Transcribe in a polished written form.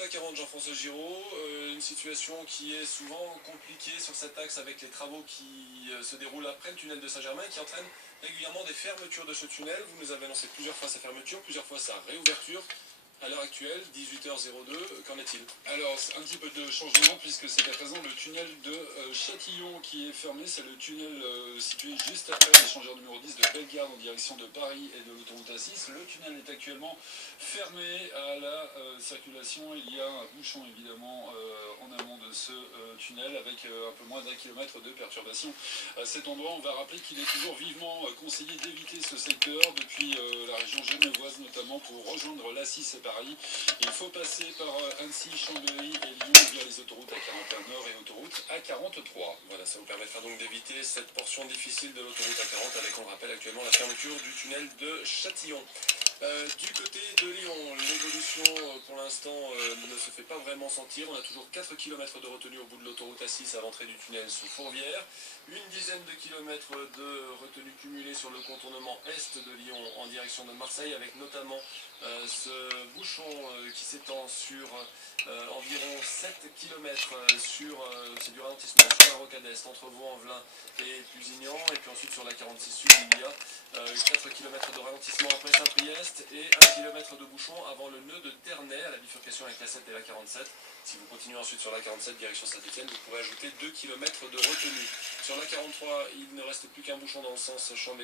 Autoroute A40, Jean-François Giraud, une situation qui est souvent compliquée sur cet axe avec les travaux qui se déroulent après le tunnel de Saint-Germain, qui entraînent régulièrement des fermetures de ce tunnel. Vous nous avez annoncé plusieurs fois sa fermeture, plusieurs fois sa réouverture. À l'heure actuelle, 18h02, qu'en est-il? Alors, c'est un petit peu de changement puisque c'est à présent le tunnel de Châtillon qui est fermé. C'est le tunnel situé juste après l'échangeur numéro 10 de Bellegarde en direction de Paris et de l'autoroute A6. Le tunnel est actuellement fermé à la circulation. Il y a un bouchon évidemment en amont de ce tunnel avec un peu moins d'1 kilomètre de perturbation. À cet endroit, on va rappeler qu'il est toujours vivement conseillé d'éviter ce secteur depuis la région genevoise notamment pour rejoindre l'A6 et Paris. Il faut passer par Annecy, Chambéry et Lyon via les autoroutes A41 Nord et autoroute A43. Voilà, ça vous permettra donc d'éviter cette portion difficile de l'autoroute A40 avec, on le rappelle, actuellement la fermeture du tunnel de Châtillon. Du côté de Lyon, l'évolution pour l'instant ne se fait pas vraiment sentir. On a toujours 4 km de retenue au bout de l'autoroute A6 à l'entrée du tunnel sous Fourvière. Une dizaine de kilomètres de retenue cumulée sur le contournement est de Lyon en direction de Marseille, avec notamment ce bouchon qui s'étend sur environ 7 km c'est du ralentissement sur la rocade est entre Vaux-en-Velin et Lusignan, et puis ensuite sur la 46 Sud il y a 4 km de ralentissement après Saint-Priest et 1 km de bouchon avant le nœud de Ternay à la bifurcation avec la 7 et la 47. Si vous continuez ensuite sur la 47 direction Saint-Étienne, vous pourrez ajouter 2 km de retenue. Sur la 43, il ne reste plus qu'un bouchon dans le sens Chambéry.